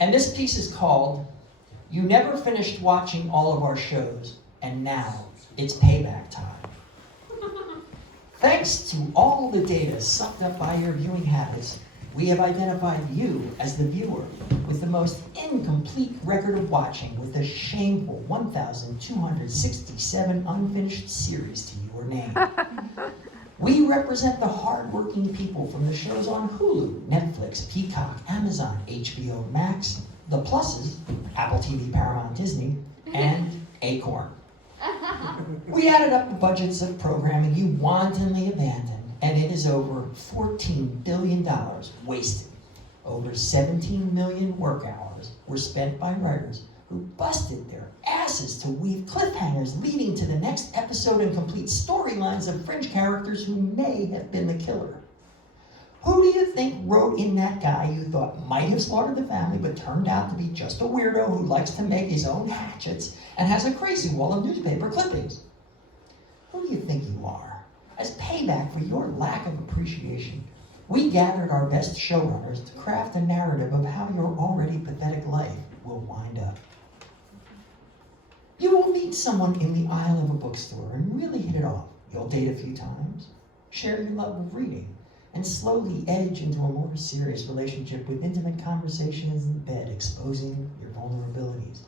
And this piece is called, "You Never Finished Watching All of Our Shows, and Now It's Payback Time." Thanks to all the data sucked up by your viewing habits, we have identified you as the viewer with the most incomplete record of watching, with a shameful 1,267 unfinished series to your name. We represent the hard-working people from the shows on Hulu, Netflix, Peacock, Amazon, HBO Max, the pluses, Apple TV, Paramount, Disney, and Acorn. We added up the budgets of programming you wantonly abandoned, and it is over $14 billion wasted. Over 17 million work hours were spent by writers who busted their asses to weave cliffhangers leading to the next episode and complete storylines of fringe characters who may have been the killer. Who do you think wrote in that guy you thought might have slaughtered the family but turned out to be just a weirdo who likes to make his own hatchets and has a crazy wall of newspaper clippings? Who do you think you are? As payback for your lack of appreciation, we gathered our best showrunners to craft a narrative of how your already pathetic life will wind up. You will meet someone in the aisle of a bookstore and really hit it off. You'll date a few times, share your love of reading, and slowly edge into a more serious relationship with intimate conversations in bed, exposing your vulnerabilities.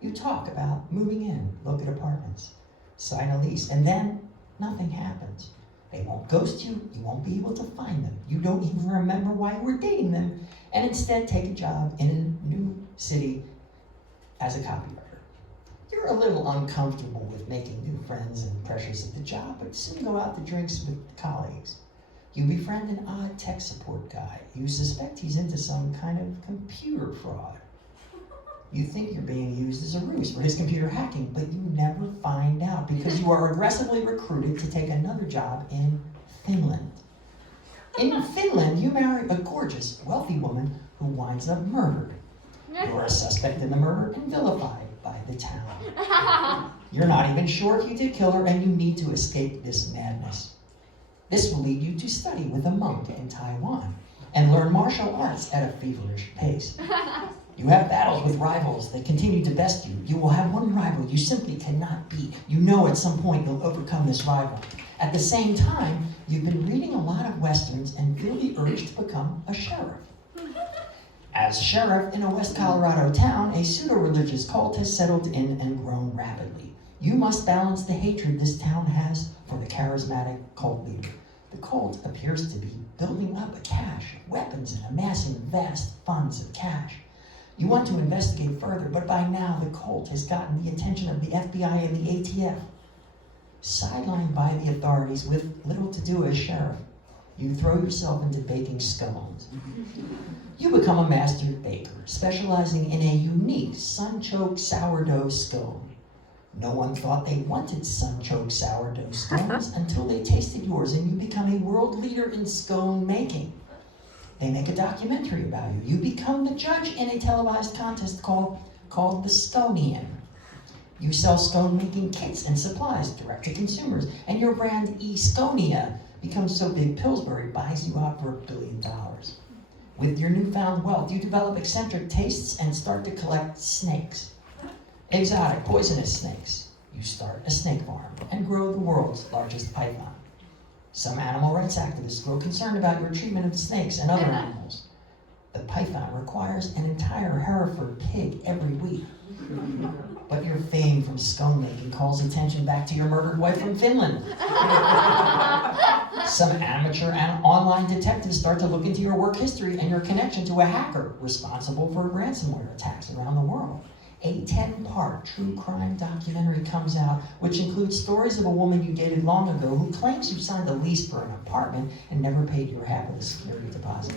You talk about moving in, look at apartments, sign a lease, and then nothing happens. They won't ghost you, you won't be able to find them, you don't even remember why you were dating them, and instead take a job in a new city as a copywriter. You're a little uncomfortable with making new friends and pressures at the job, but soon go out to drinks with colleagues. You befriend an odd tech support guy. You suspect he's into some kind of computer fraud. You think you're being used as a ruse for his computer hacking, but you never find out because you are aggressively recruited to take another job in Finland. In Finland, you marry a gorgeous, wealthy woman who winds up murdered. You're a suspect in the murder and vilified by the town. You're not even sure if you did kill her, and you need to escape this madness. This will lead you to study with a monk in Taiwan and learn martial arts at a feverish pace. You have battles with rivals that continue to best you. You will have one rival you simply cannot beat. You know at some point you'll overcome this rival. At the same time, you've been reading a lot of Westerns and feel the urge to become a sheriff. As sheriff in a West Colorado town, a pseudo-religious cult has settled in and grown rapidly. You must balance the hatred this town has for the charismatic cult leader. The cult appears to be building up a cache of weapons and amassing vast funds of cash. You want to investigate further, but by now the cult has gotten the attention of the FBI and the ATF. Sidelined by the authorities with little to do as sheriff, you throw yourself into baking scones. You become a master baker, specializing in a unique sun-choked sourdough scone. No one thought they wanted sun-choked sourdough scones until they tasted yours, and you become a world leader in scone making. They make a documentary about you. You become the judge in a televised contest called The Sconian. You sell scone-making kits and supplies direct to consumers, and your brand eSconia becomes so big Pillsbury buys you out for $1 billion. With your newfound wealth, you develop eccentric tastes and start to collect snakes. Exotic, poisonous snakes. You start a snake farm and grow the world's largest python. Some animal rights activists grow concerned about your treatment of snakes and other animals. The python requires an entire Hereford pig every week. But your fame from scone making calls attention back to your murdered wife from Finland. Some amateur and online detectives start to look into your work history and your connection to a hacker responsible for ransomware attacks around the world. A 10-part true crime documentary comes out, which includes stories of a woman you dated long ago who claims you signed a lease for an apartment and never paid your half of the security deposit.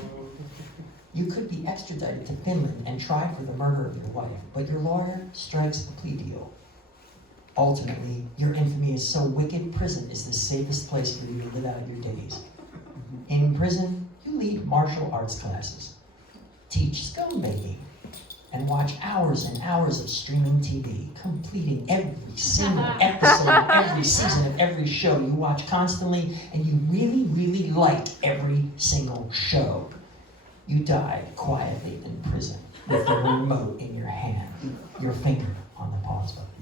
You could be extradited to Finland and tried for the murder of your wife, but your lawyer strikes a plea deal. Ultimately, your infamy is so wicked, prison is the safest place for you to live out your days. In prison, you lead martial arts classes, teach scone making, and watch hours and hours of streaming TV, completing every single episode, every season of every show you watch constantly, and you really, really like every single show. You died quietly in prison with the remote in your hand, your finger on the pause button.